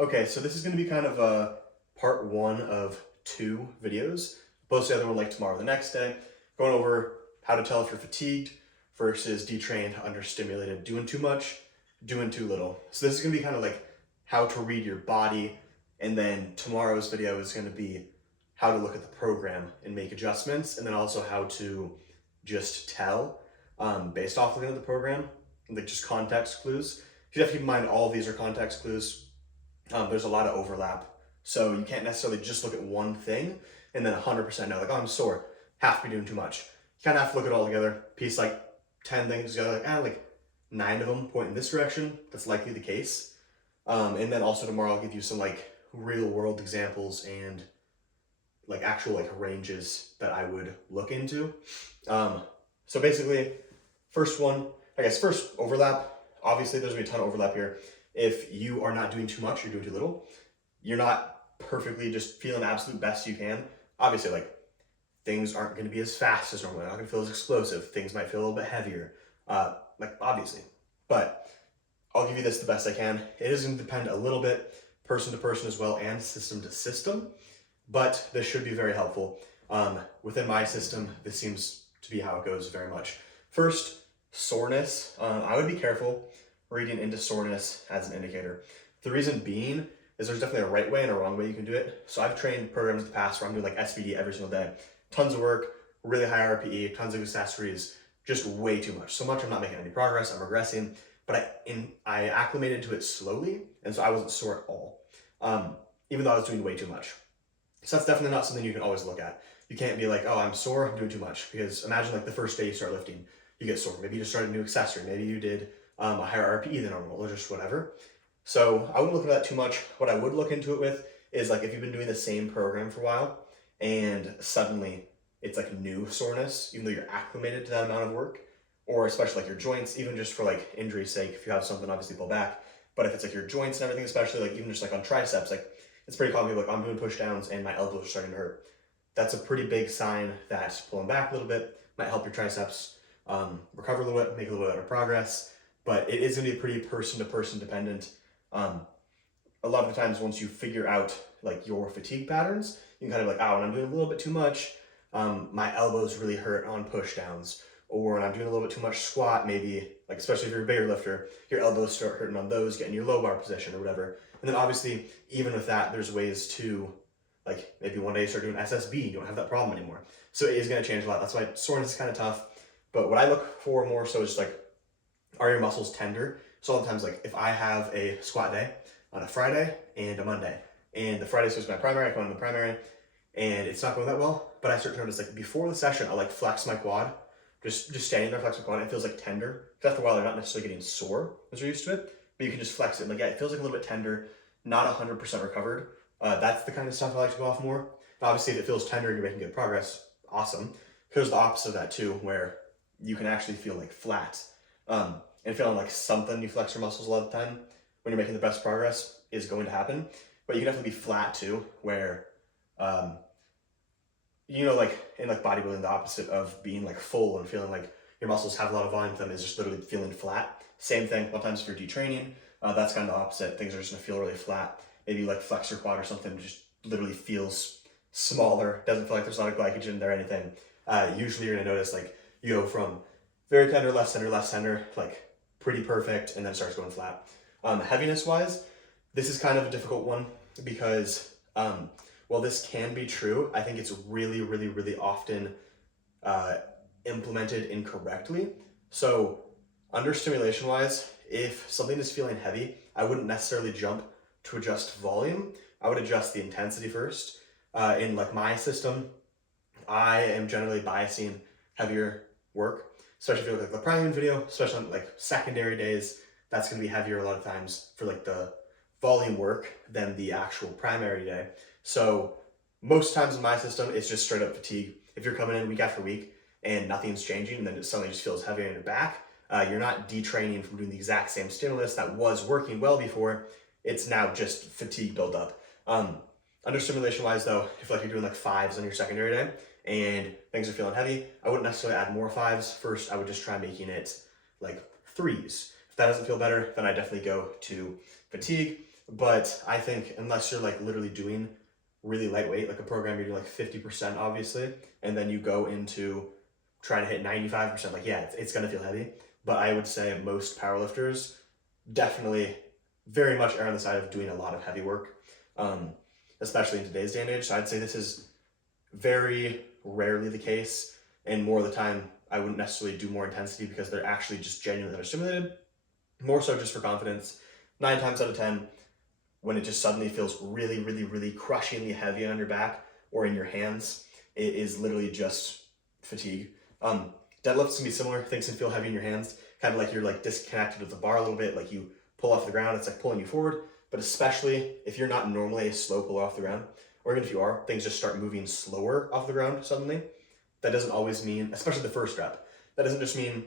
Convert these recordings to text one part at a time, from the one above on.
Okay, so this is going to be kind of a part one of two videos. Post the other one like tomorrow or the next day, going over how to tell if you're fatigued versus detrained, understimulated, doing too much, doing too little. So this is going to be kind of like how to read your body, and then tomorrow's video is going to be how to look at the program and make adjustments, and then also how to just tell based off looking at the program, like just context clues. You have to keep in mind all of these are context clues. There's a lot of overlap. So you can't necessarily just look at one thing and then 100% know, like, oh, I'm sore, have to be doing too much. You kind of have to look at it all together, piece like 10 things together, like 9 of them point in this direction. That's likely the case. And then also tomorrow I'll give you some like real world examples and like actual like ranges that I would look into. So basically, first overlap. Obviously, there's gonna be a ton of overlap here. If you are not doing too much, you're doing too little. You're not perfectly just feeling the absolute best you can. Obviously, like things aren't going to be as fast as normal. They're not going to feel as explosive. Things might feel a little bit heavier, like obviously. But I'll give you this the best I can. It is going to depend a little bit person to person as well and system to system, but this should be very helpful. Within my system, this seems to be how it goes very much. First, soreness. I would be careful reading into soreness as an indicator. The reason being is there's definitely a right way and a wrong way you can do it. So I've trained programs in the past where I'm doing like SVD every single day. Tons of work, really high RPE, tons of accessories, just way too much. So much I'm not making any progress, I'm regressing, but I acclimated to it slowly, and so I wasn't sore at all, even though I was doing way too much. So that's definitely not something you can always look at. You can't be like, oh, I'm sore, I'm doing too much. Because imagine like the first day you start lifting, you get sore. Maybe you just started a new accessory. Maybe you did a higher RPE than normal or just whatever. So I wouldn't look at that too much. What I would look into it with is like if you've been doing the same program for a while and suddenly it's like new soreness, even though you're acclimated to that amount of work, or especially like your joints, even just for like injury's sake, if you have something, obviously pull back. But if it's like your joints and everything, especially like even just like on triceps, like it's pretty common, like I'm doing push downs and my elbows are starting to hurt. That's a pretty big sign that pulling back a little bit might help your triceps recover a little bit, make a little bit better progress. But it is going to be pretty person to person dependent. A lot of the times once you figure out like your fatigue patterns, you can kind of like, oh, when I'm doing a little bit too much, my elbows really hurt on push downs, or when I'm doing a little bit too much squat, maybe like, especially if you're a bigger lifter, your elbows start hurting on those, getting your low bar position or whatever. And then obviously, even with that, there's ways to like, maybe one day you start doing SSB, you don't have that problem anymore. So it is going to change a lot. That's why soreness is kind of tough. But what I look for more so is like, are your muscles tender? So a lot of times, like if I have a squat day on a Friday and a Monday, and the Friday is my primary, I come on the primary, and it's not going that well, but I start to notice like before the session, I'll like flex my quad, just standing there, flex my quad, it feels like tender. Because after a while, they're not necessarily getting sore as you're used to it, but you can just flex it. Like, yeah, it feels like a little bit tender, not 100% recovered. That's the kind of stuff I like to go off more. And obviously, if it feels tender and you're making good progress, awesome. There's the opposite of that too, where you can actually feel like flat. And feeling like something you flex your muscles a lot of the time when you're making the best progress is going to happen. But you can definitely be flat too, where, like in like bodybuilding, the opposite of being like full and feeling like your muscles have a lot of volume to them is just literally feeling flat. Same thing, a lot of times if you're detraining, that's kind of the opposite. Things are just gonna feel really flat. Maybe you like flex your quad or something, just literally feels smaller, doesn't feel like there's a lot of glycogen there or anything. Usually you're gonna notice like you go from very tender, less tender, like pretty perfect, and then starts going flat. Heaviness wise, this is kind of a difficult one because while this can be true, I think it's really, really, really often implemented incorrectly. So understimulation wise, if something is feeling heavy, I wouldn't necessarily jump to adjust volume. I would adjust the intensity first. In like my system, I am generally biasing heavier work, especially if you look at the priming video, especially on like secondary days, that's going to be heavier a lot of times for like the volume work than the actual primary day. So most times in my system, it's just straight up fatigue. If you're coming in week after week and nothing's changing and then it suddenly just feels heavier in your back, you're not detraining from doing the exact same stimulus that was working well before. It's now just fatigue buildup. Understimulation wise though, if like you're doing like 5s on your secondary day and things are feeling heavy, I wouldn't necessarily add more 5s. First, I would just try making it like 3s. If that doesn't feel better, then I definitely go to fatigue. But I think unless you're like literally doing really lightweight, like a program you're doing like 50% obviously, and then you go into trying to hit 95%, like yeah, it's gonna feel heavy. But I would say most powerlifters definitely very much err on the side of doing a lot of heavy work, um, especially in today's day and age. So I'd say this is very rarely the case, and more of the time I wouldn't necessarily do more intensity because they're actually just genuinely understimulated, more so just for confidence. 9 times out of 10, when it just suddenly feels really, really, really crushingly heavy on your back or in your hands, it is literally just fatigue. Deadlifts can be similar. Things can feel heavy in your hands, kind of like you're like disconnected with the bar a little bit, like you pull off the ground, it's like pulling you forward. But especially if you're not normally a slow puller off the ground, or even if you are, things just start moving slower off the ground suddenly. That doesn't always mean, especially the first rep, that doesn't just mean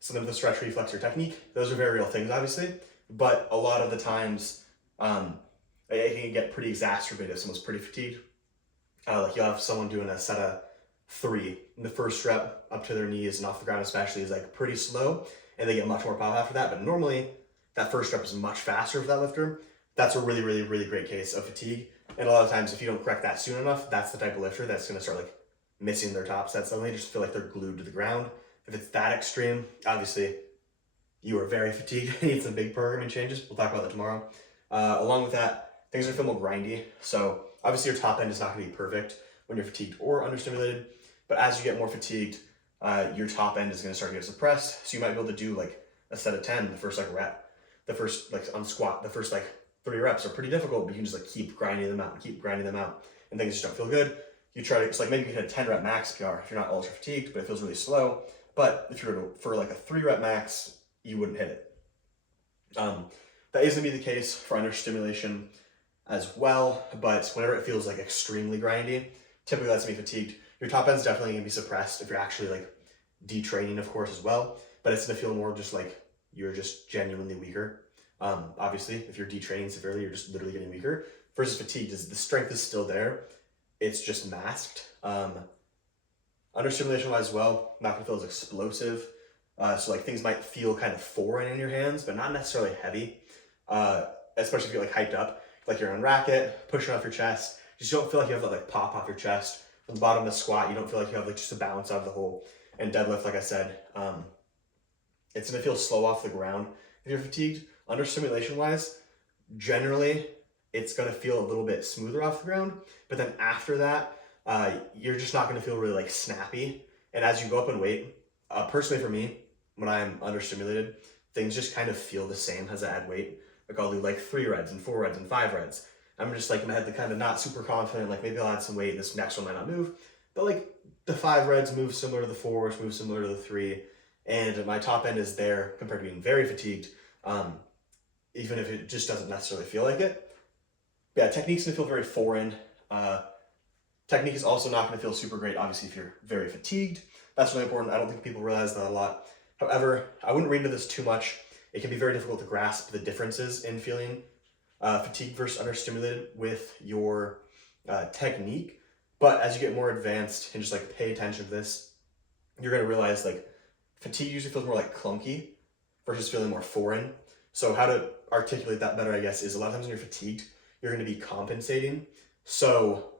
something with the stretch reflex or technique. Those are very real things, obviously. But a lot of the times, it can get pretty exacerbated if someone's pretty fatigued. Like you'll have someone doing a set of 3, and the first rep up to their knees and off the ground especially is like pretty slow, and they get much more pop after that. But normally that first rep is much faster for that lifter. That's a really, really, really great case of fatigue. And a lot of times if you don't correct that soon enough, that's the type of lifter that's gonna start like missing their top sets suddenly, just feel like they're glued to the ground. If it's that extreme, obviously you are very fatigued and need some big programming changes. We'll talk about that tomorrow. Along with that, things are gonna feel more grindy. So obviously your top end is not gonna be perfect when you're fatigued or understimulated, but as you get more fatigued, your top end is gonna start to get suppressed. So you might be able to do like a set of 10, the first like rep, the first like on squat, the first like 3 reps are pretty difficult, but you can just like keep grinding them out and keep grinding them out, and things just don't feel good. You try to, it's like maybe you hit a 10 rep max PR if you're not ultra fatigued, but it feels really slow. But if you were to, for like a 3 rep max, you wouldn't hit it. That is gonna be the case for understimulation as well, but whenever it feels like extremely grindy, typically that's gonna be fatigued. Your top end's definitely gonna be suppressed if you're actually like detraining, of course, as well, but it's gonna feel more just like you're just genuinely weaker. Obviously, if you're detraining severely, you're just literally getting weaker. Versus fatigued is the strength is still there, it's just masked. Understimulation wise, well, not gonna feel as explosive. So like things might feel kind of foreign in your hands, but not necessarily heavy. Especially if you're like hyped up, like you're on racket, pushing off your chest. Just don't feel like you have that like pop off your chest. From the bottom of the squat, you don't feel like you have like just a bounce out of the hole. And deadlift, like I said, it's gonna feel slow off the ground if you're fatigued. Understimulation wise, generally it's gonna feel a little bit smoother off the ground, but then after that, you're just not gonna feel really like snappy. And as you go up in weight, personally for me, when I'm understimulated, things just kind of feel the same as I add weight. Like I'll do like 3 reps and 4 reps and 5 reps. I'm just like in my head, kind of not super confident, like maybe I'll add some weight, this next one might not move, but like the 5 reps move similar to the 4, which move similar to the 3, and my top end is there compared to being very fatigued, even if it just doesn't necessarily feel like it. But yeah, technique's gonna feel very foreign. Technique is also not gonna feel super great, obviously, if you're very fatigued. That's really important. I don't think people realize that a lot. However, I wouldn't read into this too much. It can be very difficult to grasp the differences in feeling fatigued versus understimulated with your technique. But as you get more advanced and just like pay attention to this, you're gonna realize like fatigue usually feels more like clunky versus feeling more foreign. So how to articulate that better, I guess, is a lot of times when you're fatigued, you're gonna be compensating. So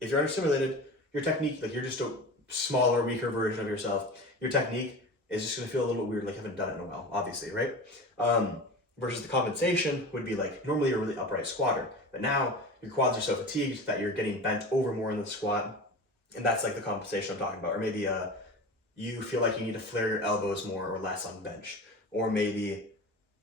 if you're understimulated, your technique, like you're just a smaller, weaker version of yourself, your technique is just gonna feel a little bit weird, like you haven't done it in a while, obviously, right? Versus the compensation would be like, normally you're a really upright squatter, but now your quads are so fatigued that you're getting bent over more in the squat, and that's like the compensation I'm talking about. Or maybe you feel like you need to flare your elbows more or less on bench, or maybe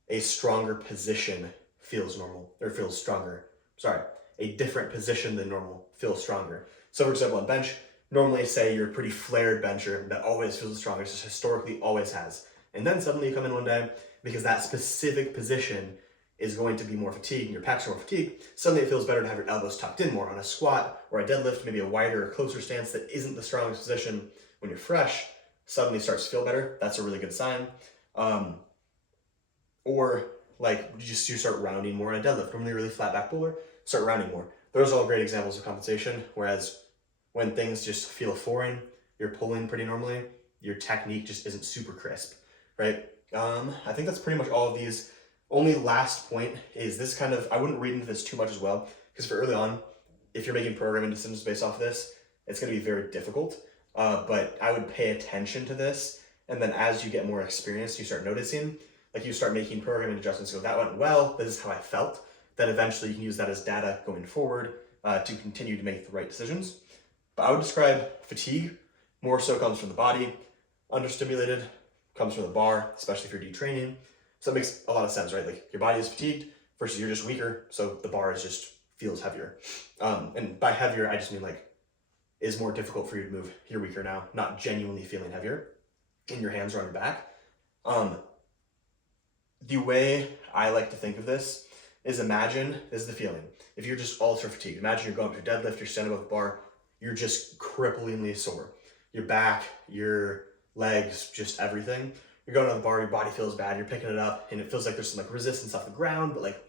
a stronger position feels normal, or feels stronger. Sorry, a different position than normal feels stronger. So for example, on bench, normally say you're a pretty flared bencher that always feels the strongest, just historically always has. And then suddenly you come in one day, because that specific position is going to be more fatigued and your pecs are more fatigued, suddenly it feels better to have your elbows tucked in more on a squat or a deadlift, maybe a wider or closer stance that isn't the strongest position. When you're fresh, suddenly starts to feel better. That's a really good sign. Or like you start rounding more on a deadlift. Normally really flat back puller, start rounding more. Those are all great examples of compensation. Whereas when things just feel foreign, you're pulling pretty normally, your technique just isn't super crisp, right? I think that's pretty much all of these. Only last point is this kind of, I wouldn't read into this too much as well, because for early on, if you're making programming decisions based off of this, it's going to be very difficult. But I would pay attention to this, and then as you get more experience, you start noticing, like you start making programming adjustments, go, that went well, this is how I felt, then eventually you can use that as data going forward to continue to make the right decisions. But I would describe fatigue more so comes from the body, understimulated comes from the bar, especially if you're detraining. So it makes a lot of sense, right? Like your body is fatigued versus you're just weaker, so the bar is just feels heavier. And by heavier, I just mean like is more difficult for you to move. You're weaker now, not genuinely feeling heavier in your hands or on your back. The way I like to think of this is imagine, this is the feeling. If you're just ultra fatigued, imagine you're going up to deadlift, you're standing above the bar, you're just cripplingly sore. Your back, your legs, just everything. You're going on the bar, your body feels bad, you're picking it up, and it feels like there's some like resistance off the ground, but like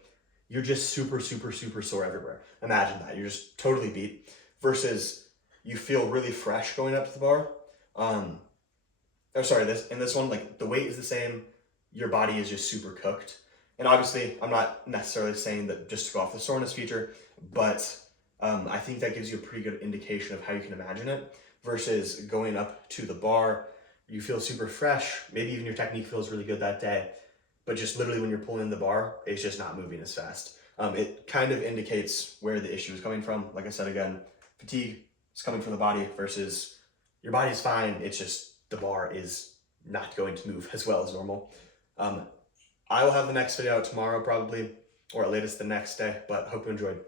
you're just super, super, super sore everywhere. Imagine that. You're just totally beat versus you feel really fresh going up to the bar. In this one, like the weight is the same, your body is just super cooked. And obviously, I'm not necessarily saying that just to go off the soreness feature, but I think that gives you a pretty good indication of how you can imagine it versus going up to the bar, you feel super fresh, maybe even your technique feels really good that day, but just literally when you're pulling the bar, it's just not moving as fast. It kind of indicates where the issue is coming from. Like I said, again, fatigue is coming from the body versus your body's fine, it's just the bar is not going to move as well as normal. I will have the next video out tomorrow probably, or at latest the next day, but hope you enjoyed.